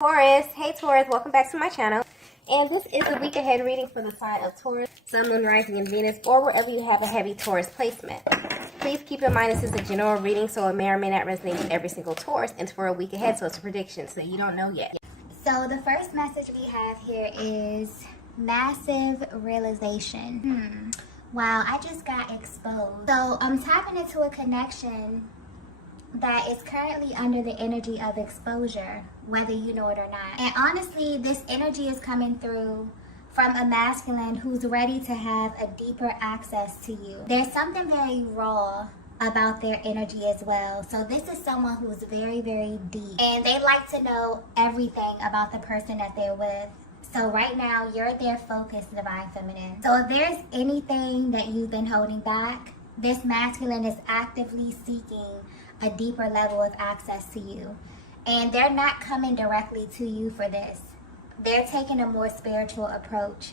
Taurus, hey Taurus, welcome back to my channel. And this is the week ahead reading for the sign of Taurus, Sun, Moon, Rising, and Venus, or wherever you have a heavy Taurus placement. Please keep in mind this is a general reading, so it may or may not resonate with every single Taurus. And it's for a week ahead, so it's a prediction, so you don't know yet. So the first message we have here is massive realization. Wow, I just got exposed. So I'm tapping into a connection that is currently under the energy of exposure, whether you know it or not. And honestly, this energy is coming through from a masculine who's ready to have a deeper access to you. There's something very raw about their energy as well. So this is someone who's very, very deep, and they like to know everything about the person that they're with. So right now, you're their focus, Divine Feminine. So if there's anything that you've been holding back, this masculine is actively seeking a deeper level of access to you. And they're not coming directly to you for this. They're taking a more spiritual approach.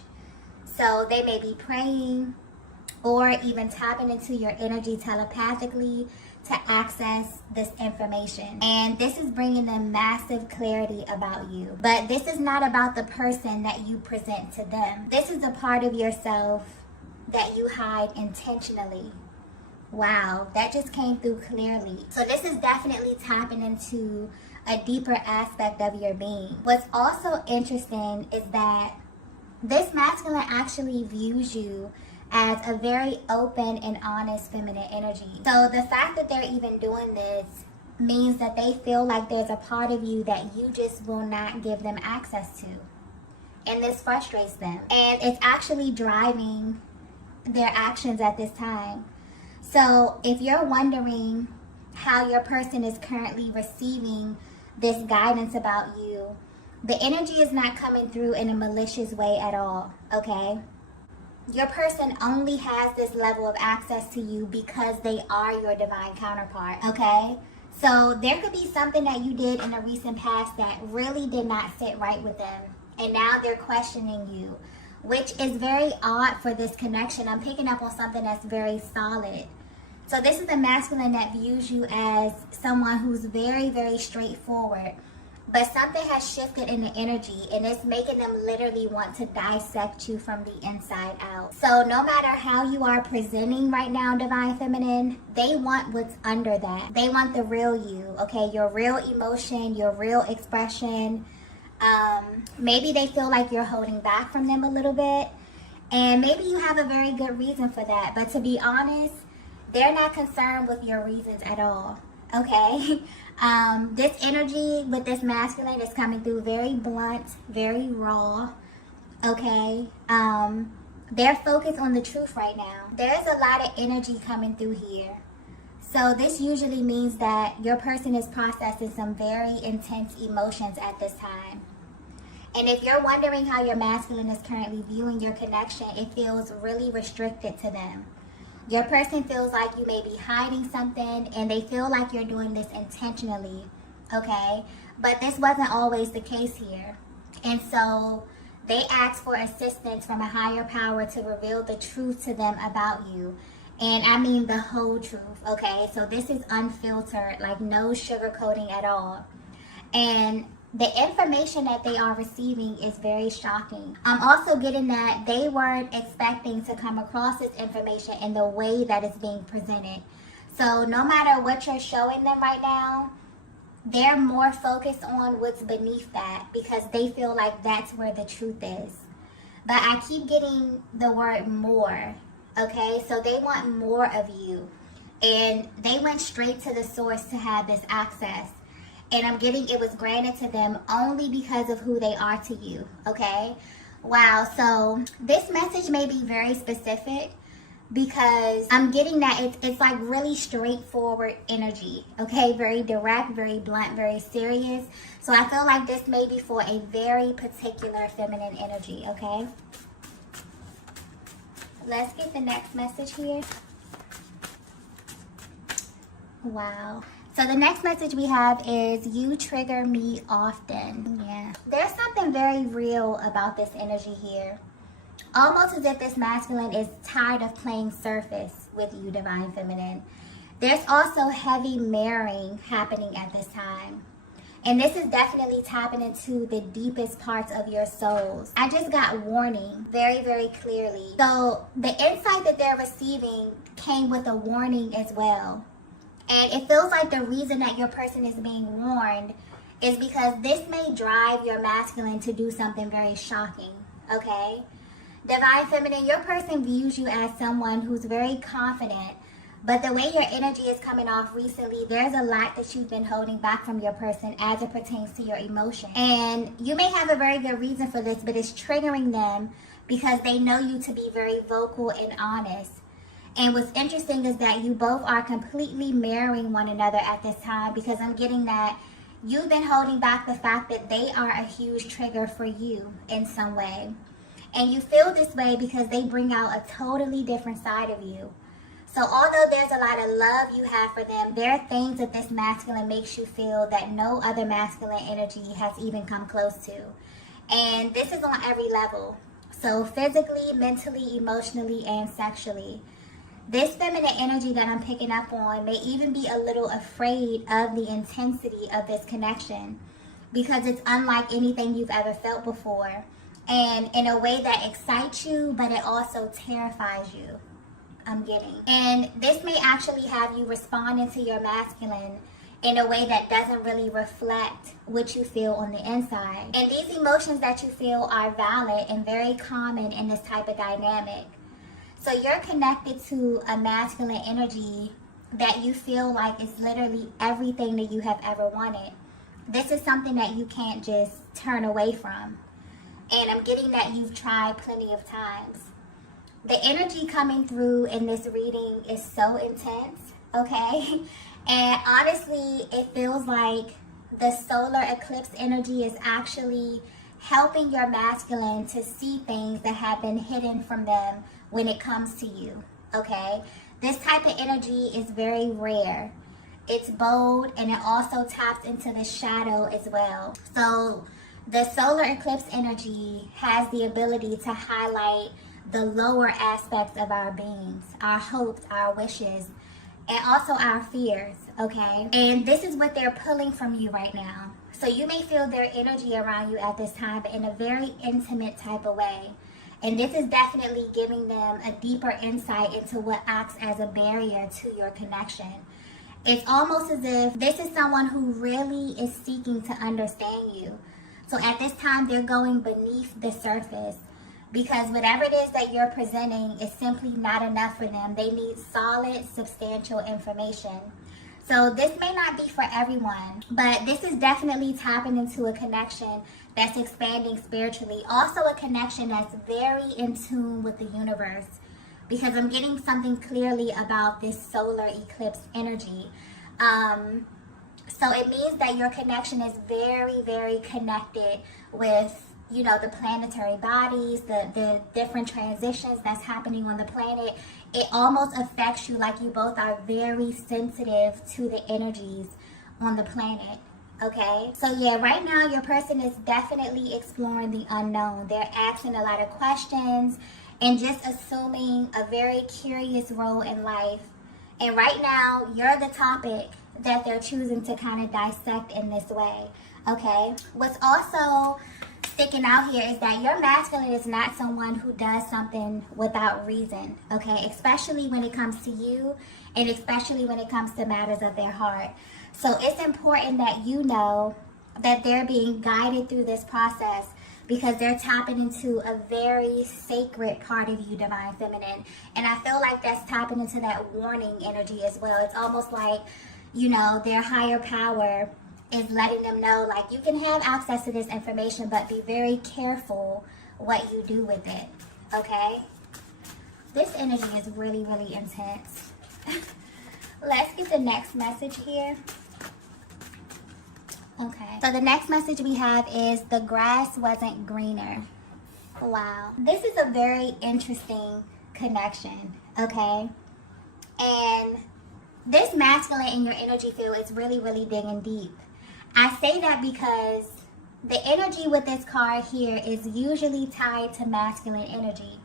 So they may be praying or even tapping into your energy telepathically to access this information. And this is bringing them massive clarity about you. But this is not about the person that you present to them. This is a part of yourself that you hide intentionally. Wow, that just came through clearly. So this is definitely tapping into a deeper aspect of your being. What's also interesting is that this masculine actually views you as a very open and honest feminine energy. So the fact that they're even doing this means that they feel like there's a part of you that you just will not give them access to. And this frustrates them. And it's actually driving their actions at this time. So if you're wondering how your person is currently receiving this guidance about you, the energy is not coming through in a malicious way at all, okay? Your person only has this level of access to you because they are your divine counterpart, okay? So there could be something that you did in a recent past that really did not sit right with them, and now they're questioning you, which is very odd for this connection. I'm picking up on something that's very solid. So this is a masculine that views you as someone who's very, very straightforward. But something has shifted in the energy, and it's making them literally want to dissect you from the inside out. So no matter how you are presenting right now, Divine Feminine, they want what's under that. They want the real you, okay? Your real emotion, your real expression. Maybe they feel like you're holding back from them a little bit. And maybe you have a very good reason for that. But to be honest, they're not concerned with your reasons at all, okay? This energy with this masculine is coming through very blunt, very raw, okay? They're focused on the truth right now. There's a lot of energy coming through here. So this usually means that your person is processing some very intense emotions at this time. And if you're wondering how your masculine is currently viewing your connection, it feels really restricted to them. Your person feels like you may be hiding something, and they feel like you're doing this intentionally, okay? But this wasn't always the case here. And so they ask for assistance from a higher power to reveal the truth to them about you. And I mean the whole truth, okay? So this is unfiltered, like no sugarcoating at all. And the information that they are receiving is very shocking. I'm also getting that they weren't expecting to come across this information in the way that it's being presented. So no matter what you're showing them right now, they're more focused on what's beneath that because they feel like that's where the truth is. But I keep getting the word more, okay? So they want more of you. And they went straight to the source to have this access. And I'm getting it was granted to them only because of who they are to you, okay? Wow, so this message may be very specific because I'm getting that it's like really straightforward energy, okay? Very direct, very blunt, very serious. So I feel like this may be for a very particular feminine energy, okay? Let's get the next message here. Wow. So the next message we have is you trigger me often. Yeah. There's something very real about this energy here. Almost as if this masculine is tired of playing surface with you, Divine Feminine. There's also heavy mirroring happening at this time. And this is definitely tapping into the deepest parts of your souls. I just got warning very, very clearly. So the insight that they're receiving came with a warning as well. And it feels like the reason that your person is being warned is because this may drive your masculine to do something very shocking, okay? Divine Feminine, your person views you as someone who's very confident, but the way your energy is coming off recently, there's a lot that you've been holding back from your person as it pertains to your emotion. And you may have a very good reason for this, but it's triggering them because they know you to be very vocal and honest. And what's interesting is that you both are completely mirroring one another at this time, because I'm getting that you've been holding back the fact that they are a huge trigger for you in some way. And you feel this way because they bring out a totally different side of you. So although there's a lot of love you have for them, there are things that this masculine makes you feel that no other masculine energy has even come close to. And this is on every level. So physically, mentally, emotionally, and sexually. This feminine energy that I'm picking up on may even be a little afraid of the intensity of this connection, because it's unlike anything you've ever felt before, and in a way that excites you, but it also terrifies you, I'm getting. And this may actually have you responding to your masculine in a way that doesn't really reflect what you feel on the inside. And these emotions that you feel are valid and very common in this type of dynamic. So you're connected to a masculine energy that you feel like is literally everything that you have ever wanted. This is something that you can't just turn away from. And I'm getting that you've tried plenty of times. The energy coming through in this reading is so intense, okay? And honestly, it feels like the solar eclipse energy is actually helping your masculine to see things that have been hidden from them when it comes to you, okay? This type of energy is very rare. It's bold, and it also taps into the shadow as well. So the solar eclipse energy has the ability to highlight the lower aspects of our beings, our hopes, our wishes, and also our fears, okay? And this is what they're pulling from you right now. So you may feel their energy around you at this time, but in a very intimate type of way. And this is definitely giving them a deeper insight into what acts as a barrier to your connection. It's almost as if this is someone who really is seeking to understand you. So at this time, they're going beneath the surface, because whatever it is that you're presenting is simply not enough for them. They need solid, substantial information. So this may not be for everyone, but this is definitely tapping into a connection that's expanding spiritually. Also a connection that's very in tune with the universe, because I'm getting something clearly about this solar eclipse energy. So it means that your connection is very, very connected with, you know, the planetary bodies, the different transitions that's happening on the planet. It almost affects you like you both are very sensitive to the energies on the planet, okay? So yeah, right now your person is definitely exploring the unknown. They're asking a lot of questions and just assuming a very curious role in life. And right now, you're the topic that they're choosing to kind of dissect in this way, okay? What's also sticking out here is that your masculine is not someone who does something without reason, okay? Especially when it comes to you, and especially when it comes to matters of their heart. So it's important that you know that they're being guided through this process, because they're tapping into a very sacred part of you, Divine Feminine. And I feel like that's tapping into that warning energy as well. It's almost like, you know, their higher power is letting them know, like, you can have access to this information, but be very careful what you do with it, okay? This energy is really, really intense. Let's get the next message here. Okay, so the next message we have is the grass wasn't greener. Wow. This is a very interesting connection, okay? And this masculine in your energy field is really, really digging deep. I say that because the energy with this card here is usually tied to masculine energy.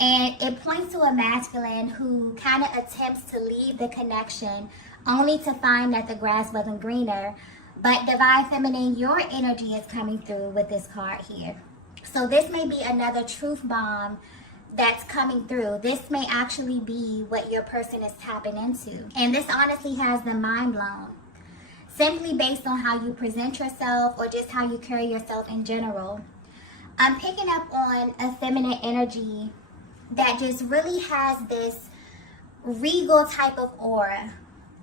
And it points to a masculine who kind of attempts to leave the connection only to find that the grass wasn't greener, But Divine Feminine, your energy is coming through with this card here. So this may be another truth bomb that's coming through. This may actually be what your person is tapping into. And this honestly has them mind blown. Simply based on how you present yourself or just how you carry yourself in general. I'm picking up on a feminine energy that just really has this regal type of aura,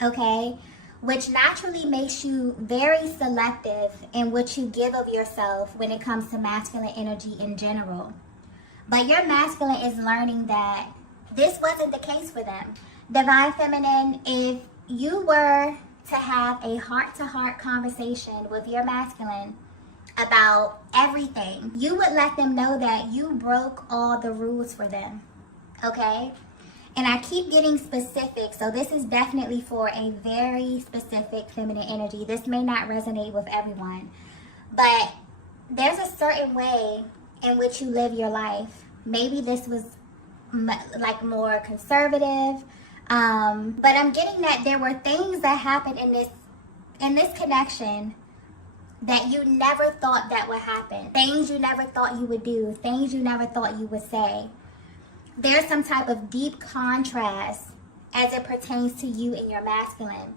okay? Which naturally makes you very selective in what you give of yourself when it comes to masculine energy in general. But your masculine is learning that this wasn't the case for them. Divine Feminine, if you were to have a heart-to-heart conversation with your masculine about everything, you would let them know that you broke all the rules for them, okay? And I keep getting specific, so this is definitely for a very specific feminine energy. This may not resonate with everyone, but there's a certain way in which you live your life. Maybe this was like more conservative, but I'm getting that there were things that happened in this connection that you never thought that would happen. Things you never thought you would do. Things you never thought you would say. There's some type of deep contrast as it pertains to you and your masculine.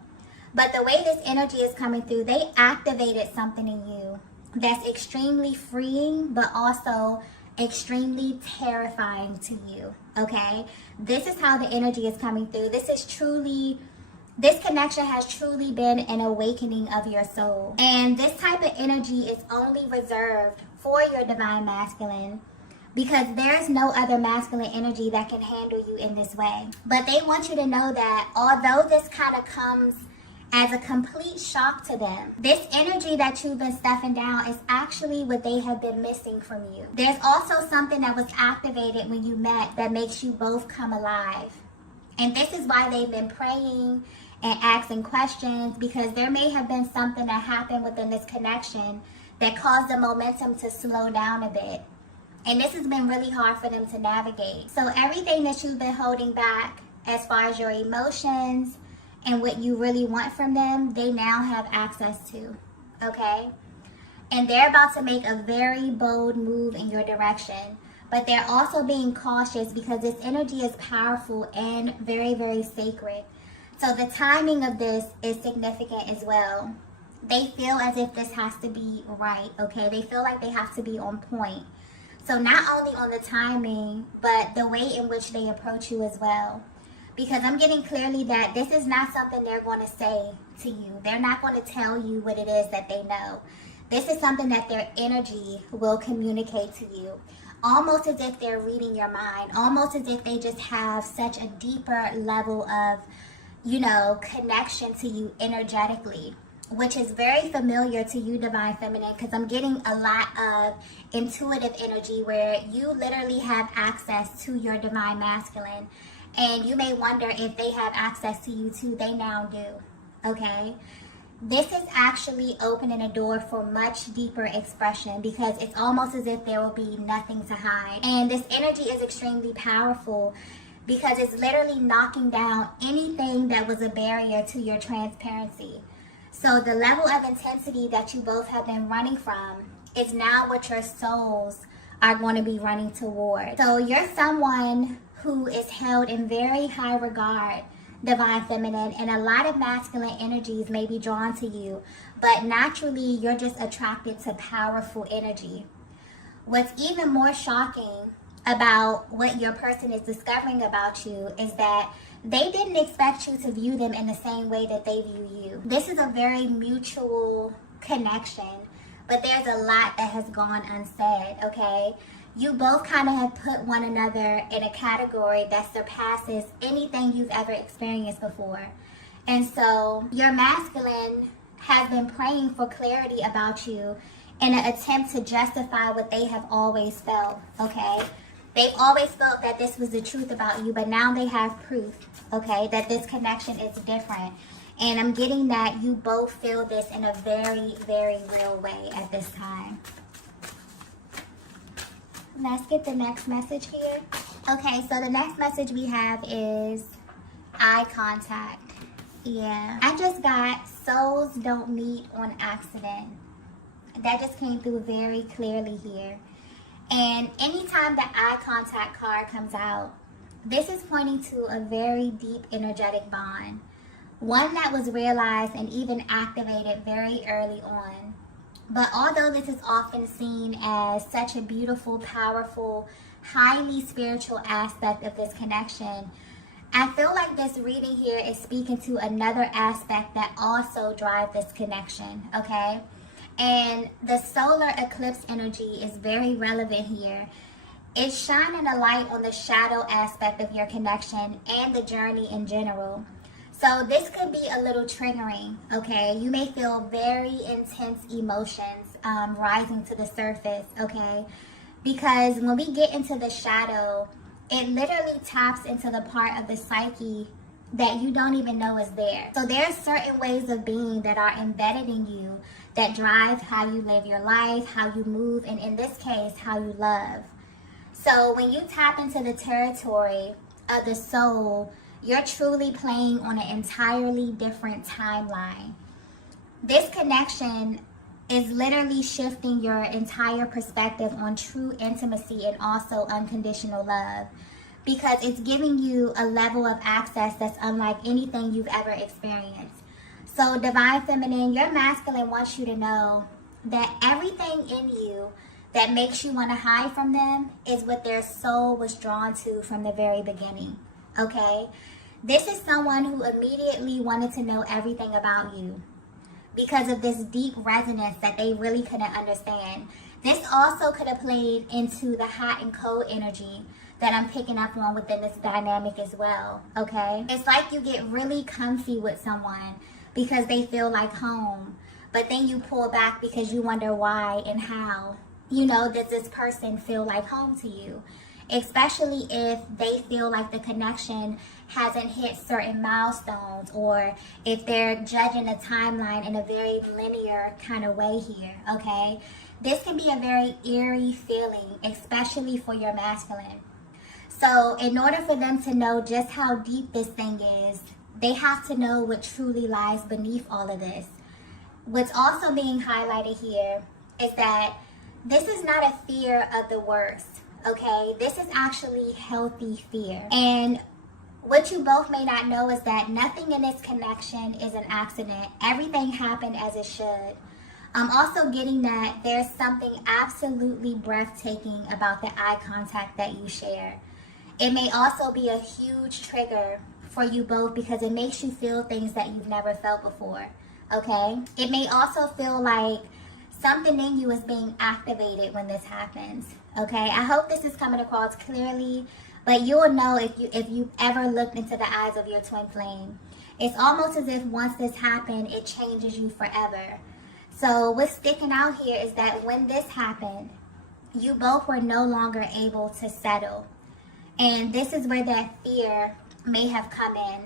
But the way this energy is coming through, they activated something in you that's extremely freeing, but also extremely terrifying to you, okay? This is how the energy is coming through. This connection has truly been an awakening of your soul. And this type of energy is only reserved for your divine masculine because there's no other masculine energy that can handle you in this way. But they want you to know that although this kind of comes as a complete shock to them, this energy that you've been stuffing down is actually what they have been missing from you. There's also something that was activated when you met that makes you both come alive. And this is why they've been praying and asking questions, because there may have been something that happened within this connection that caused the momentum to slow down a bit. And this has been really hard for them to navigate. So everything that you've been holding back as far as your emotions and what you really want from them, they now have access to, okay? And they're about to make a very bold move in your direction. But they're also being cautious because this energy is powerful and very, very sacred. So the timing of this is significant as well. They feel as if this has to be right, okay? They feel like they have to be on point. So not only on the timing, but the way in which they approach you as well. Because I'm getting clearly that this is not something they're going to say to you. They're not going to tell you what it is that they know. This is something that their energy will communicate to you. Almost as if they're reading your mind. Almost as if they just have such a deeper level of, connection to you energetically. Which is very familiar to you, Divine Feminine, because I'm getting a lot of intuitive energy where you literally have access to your Divine Masculine. And you may wonder if they have access to you too. They now do, okay? This is actually opening a door for much deeper expression because it's almost as if there will be nothing to hide. And this energy is extremely powerful because it's literally knocking down anything that was a barrier to your transparency. So the level of intensity that you both have been running from is now what your souls are going to be running toward. So you're someone who is held in very high regard, Divine Feminine, and a lot of masculine energies may be drawn to you, but naturally you're just attracted to powerful energy. What's even more shocking about what your person is discovering about you is that they didn't expect you to view them in the same way that they view you. This is a very mutual connection, but there's a lot that has gone unsaid, okay? You both kind of have put one another in a category that surpasses anything you've ever experienced before. And so your masculine has been praying for clarity about you in an attempt to justify what they have always felt, okay? They've always felt that this was the truth about you, but now they have proof, okay, that this connection is different. And I'm getting that you both feel this in a very, very real way at this time. Let's get the next message here. Okay, so the next message we have is eye contact. Yeah, I just got souls don't meet on accident. That just came through very clearly here. And anytime the eye contact card comes out, this is pointing to a very deep energetic bond. One that was realized and even activated very early on. But although this is often seen as such a beautiful, powerful, highly spiritual aspect of this connection, I feel like this reading here is speaking to another aspect that also drives this connection, okay? And the solar eclipse energy is very relevant here. It's shining a light on the shadow aspect of your connection and the journey in general. So this could be a little triggering, okay? You may feel very intense emotions rising to the surface, okay? Because when we get into the shadow, it literally taps into the part of the psyche that you don't even know is there. So there are certain ways of being that are embedded in you that drive how you live your life, how you move, and in this case, how you love. So when you tap into the territory of the soul, you're truly playing on an entirely different timeline. This connection is literally shifting your entire perspective on true intimacy and also unconditional love, because it's giving you a level of access that's unlike anything you've ever experienced. So Divine Feminine, your masculine wants you to know that everything in you that makes you want to hide from them is what their soul was drawn to from the very beginning, okay? This is someone who immediately wanted to know everything about you because of this deep resonance that they really couldn't understand. This also could have played into the hot and cold energy that I'm picking up on within this dynamic as well, okay? It's like you get really comfy with someone because they feel like home, but then you pull back because you wonder why and how, does this person feel like home to you? Especially if they feel like the connection hasn't hit certain milestones, or if they're judging the timeline in a very linear kind of way here, okay? This can be a very eerie feeling, especially for your masculine. So in order for them to know just how deep this thing is, they have to know what truly lies beneath all of this. What's also being highlighted here is that this is not a fear of the worst. Okay, this is actually healthy fear. And what you both may not know is that nothing in this connection is an accident. Everything happened as it should. I'm also getting that there's something absolutely breathtaking about the eye contact that you share. It may also be a huge trigger for you both because it makes you feel things that you've never felt before, okay? It may also feel like something in you is being activated when this happens, okay? I hope this is coming across clearly, but you'll know if you've ever looked into the eyes of your twin flame. It's almost as if once this happened, it changes you forever. So what's sticking out here is that when this happened, you both were no longer able to settle. And this is where that fear may have come in.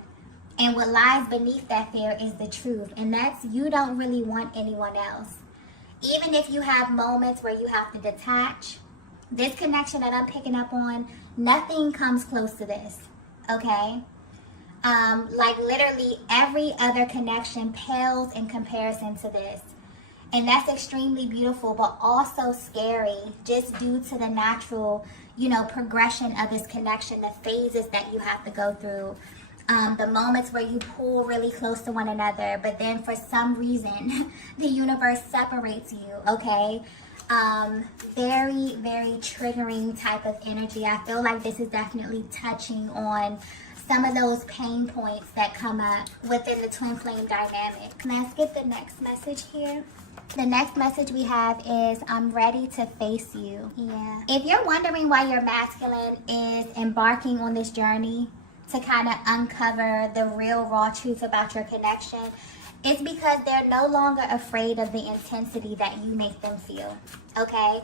And what lies beneath that fear is the truth. And that's you don't really want anyone else. Even if you have moments where you have to detach, this connection that I'm picking up on, nothing comes close to this, okay? Like literally every other connection pales in comparison to this. And that's extremely beautiful, but also scary, just due to the natural, progression of this connection, the phases that you have to go through, the moments where you pull really close to one another, but then for some reason, the universe separates you, okay? Very, very triggering type of energy. I feel like this is definitely touching on some of those pain points that come up within the twin flame dynamic. Let's get the next message here. The next message we have is, I'm ready to face you. Yeah. If you're wondering why your masculine is embarking on this journey to kind of uncover the real raw truth about your connection, it's because they're no longer afraid of the intensity that you make them feel, okay?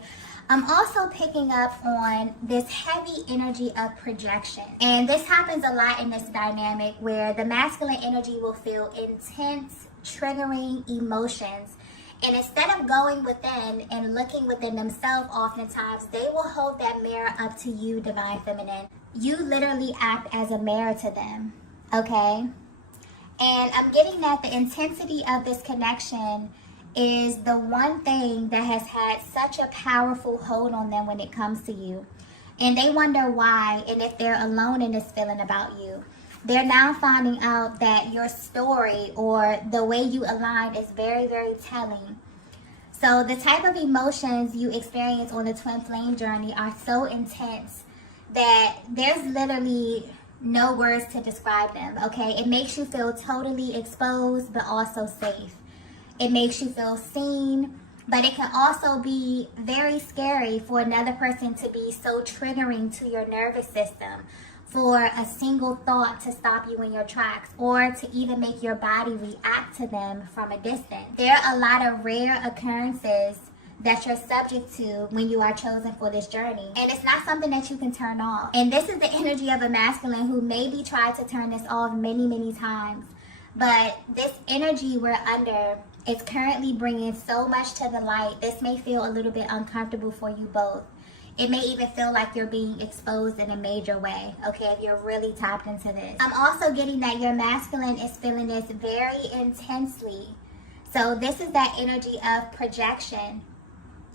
I'm also picking up on this heavy energy of projection. And this happens a lot in this dynamic where the masculine energy will feel intense, triggering emotions. And instead of going within and looking within themselves, oftentimes they will hold that mirror up to you, Divine Feminine. You literally act as a mirror to them, okay? And I'm getting that the intensity of this connection is the one thing that has had such a powerful hold on them when it comes to you. And they wonder why, and if they're alone in this feeling about you. They're now finding out that your story or the way you align is very, very telling. So the type of emotions you experience on the twin flame journey are so intense that there's literally no words to describe them, okay? It makes you feel totally exposed, but also safe. It makes you feel seen, but it can also be very scary for another person to be so triggering to your nervous system, for a single thought to stop you in your tracks, or to even make your body react to them from a distance. There are a lot of rare occurrences that you're subject to when you are chosen for this journey. And it's not something that you can turn off. And this is the energy of a masculine who maybe tried to turn this off many, many times. But this energy we're under is currently bringing so much to the light. This may feel a little bit uncomfortable for you both. It may even feel like you're being exposed in a major way, okay, if you're really tapped into this. I'm also getting that your masculine is feeling this very intensely. So this is that energy of projection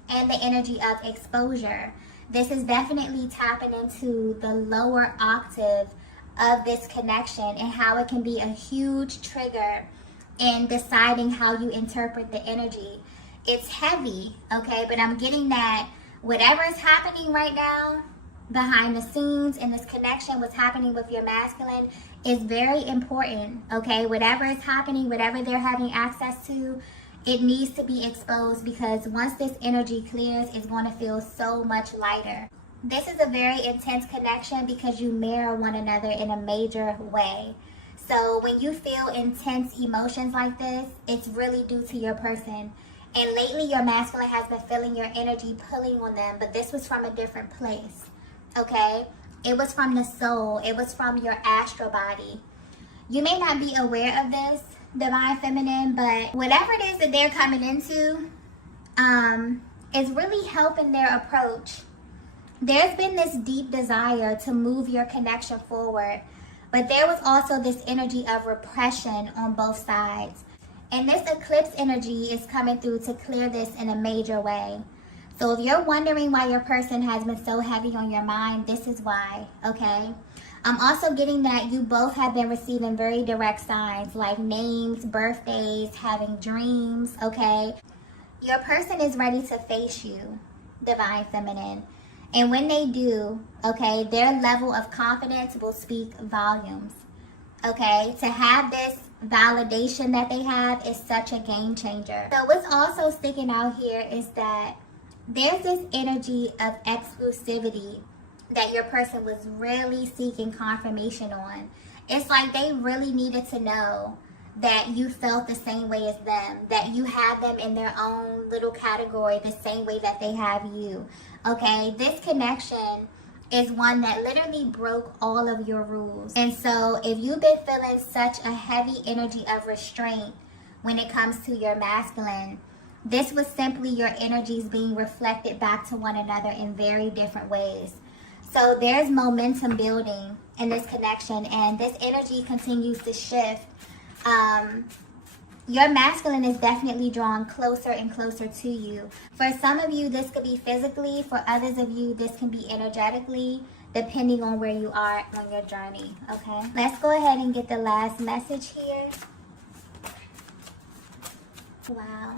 and the energy of exposure. This is definitely tapping into the lower octave of this connection and how it can be a huge trigger in deciding how you interpret the energy. It's heavy, okay, but I'm getting that whatever is happening right now behind the scenes in this connection, what's happening with your masculine is very important, okay? Whatever is happening, whatever they're having access to, it needs to be exposed, because once this energy clears, it's going to feel so much lighter. This is a very intense connection because you mirror one another in a major way. So when you feel intense emotions like this, it's really due to your person. And lately, your masculine has been feeling your energy pulling on them, but this was from a different place, okay? It was from the soul. It was from your astral body. You may not be aware of this, Divine Feminine, but whatever it is that they're coming into is really helping their approach. There's been this deep desire to move your connection forward, but there was also this energy of repression on both sides. And this eclipse energy is coming through to clear this in a major way. So if you're wondering why your person has been so heavy on your mind, this is why, okay? I'm also getting that you both have been receiving very direct signs like names, birthdays, having dreams, okay? Your person is ready to face you, Divine Feminine. And when they do, okay, their level of confidence will speak volumes, okay? To have this validation that they have is such a game changer. So what's also sticking out here is that there's this energy of exclusivity that your person was really seeking confirmation on. It's like they really needed to know that you felt the same way as them, that you had them in their own little category the same way that they have you, okay? This connection is one that literally broke all of your rules. And so if you've been feeling such a heavy energy of restraint when it comes to your masculine, this was simply your energies being reflected back to one another in very different ways. So there's momentum building in this connection, and this energy continues to shift. Your masculine is definitely drawn closer and closer to you. For some of you, this could be physically. For others of you, this can be energetically, depending on where you are on your journey, okay? Let's go ahead and get the last message here. Wow.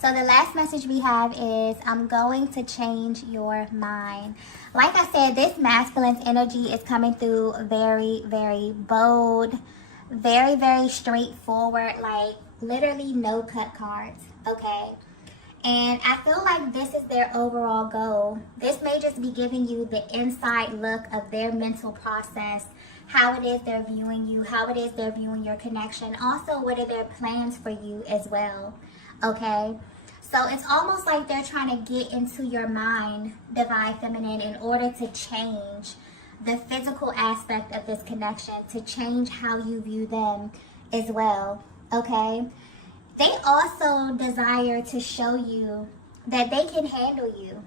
So the last message we have is, I'm going to change your mind. Like I said, this masculine's energy is coming through very, very bold, very, very straightforward, like literally no cut cards, okay? And I feel like this is their overall goal. This may just be giving you the inside look of their mental process, how it is they're viewing you, how it is they're viewing your connection. Also, what are their plans for you as well, okay? So it's almost like they're trying to get into your mind, Divine Feminine, in order to change the physical aspect of this connection, to change how you view them as well, okay? They also desire to show you that they can handle you.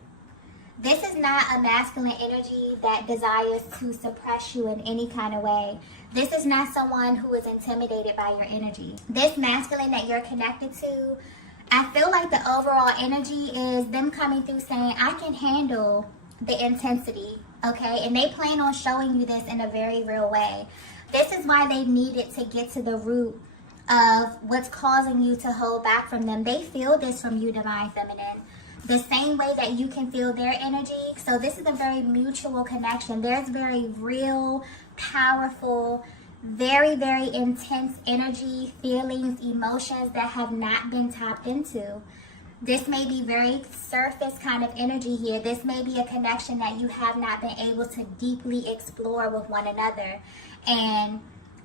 This is not a masculine energy that desires to suppress you in any kind of way. This is not someone who is intimidated by your energy. This masculine that you're connected to, I feel like the overall energy is them coming through saying, I can handle the intensity, okay? And they plan on showing you this in a very real way. This is why they needed to get to the root of what's causing you to hold back from them. They feel this from you, Divine Feminine, the same way that you can feel their energy. So this is a very mutual connection. There's very real, powerful, very, very intense energy, feelings, emotions that have not been tapped into. This may be very surface kind of energy here. This may be a connection that you have not been able to deeply explore with one another. And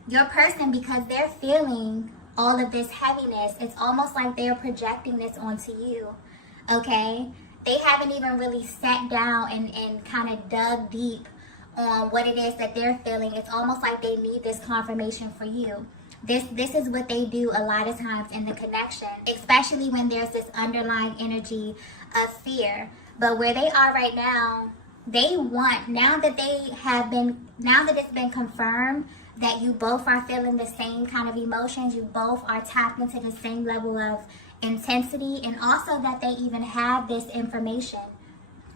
your person, because they're feeling all of this heaviness, it's almost like they're projecting this onto you, okay? They haven't even really sat down and kind of dug deep on what it is that they're feeling. It's almost like they need this confirmation for you. This is what they do a lot of times in the connection, especially when there's this underlying energy of fear. But where they are right now, they want, now that it's been confirmed that you both are feeling the same kind of emotions, you both are tapped into the same level of intensity, and also that they even have this information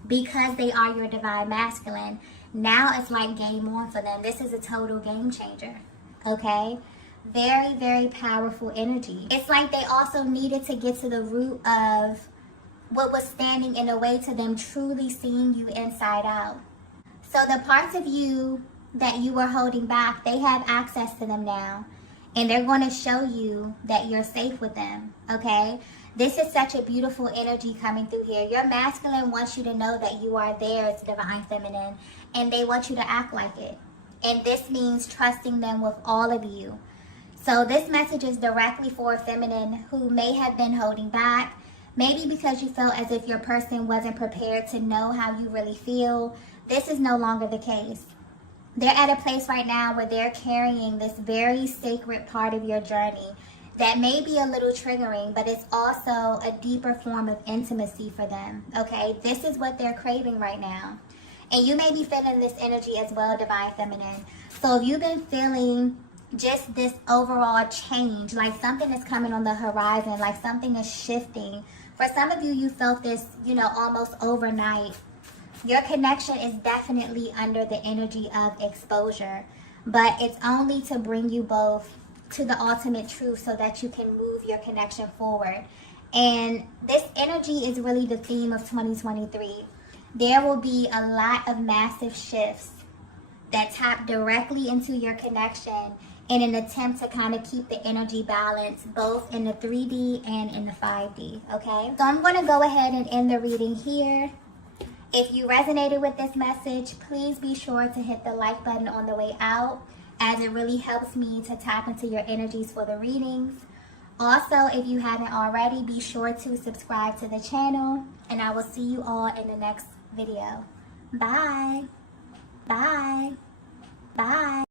because they are your divine masculine. Now it's like game on for them. This is a total game changer, okay? Very, very powerful energy. It's like they also needed to get to the root of what was standing in the way to them truly seeing you inside out. So the parts of you that you were holding back, they have access to them now. And they're going to show you that you're safe with them, okay? This is such a beautiful energy coming through here. Your masculine wants you to know that you are theirs, Divine Feminine, and they want you to act like it. And this means trusting them with all of you. So this message is directly for a feminine who may have been holding back, maybe because you felt as if your person wasn't prepared to know how you really feel. This is no longer the case. They're at a place right now where they're carrying this very sacred part of your journey that may be a little triggering, but it's also a deeper form of intimacy for them, okay? This is what they're craving right now. And you may be feeling this energy as well, Divine Feminine. So if you've been feeling just this overall change, like something is coming on the horizon, like something is shifting. For some of you, you felt this, almost overnight. Your connection is definitely under the energy of exposure, but it's only to bring you both to the ultimate truth so that you can move your connection forward. And this energy is really the theme of 2023. There will be a lot of massive shifts that tap directly into your connection in an attempt to kind of keep the energy balance both in the 3D and in the 5D, okay? So I'm going to go ahead and end the reading here. If you resonated with this message, please be sure to hit the like button on the way out, as it really helps me to tap into your energies for the readings. Also, if you haven't already, be sure to subscribe to the channel, and I will see you all in the next video. Bye. Bye. Bye.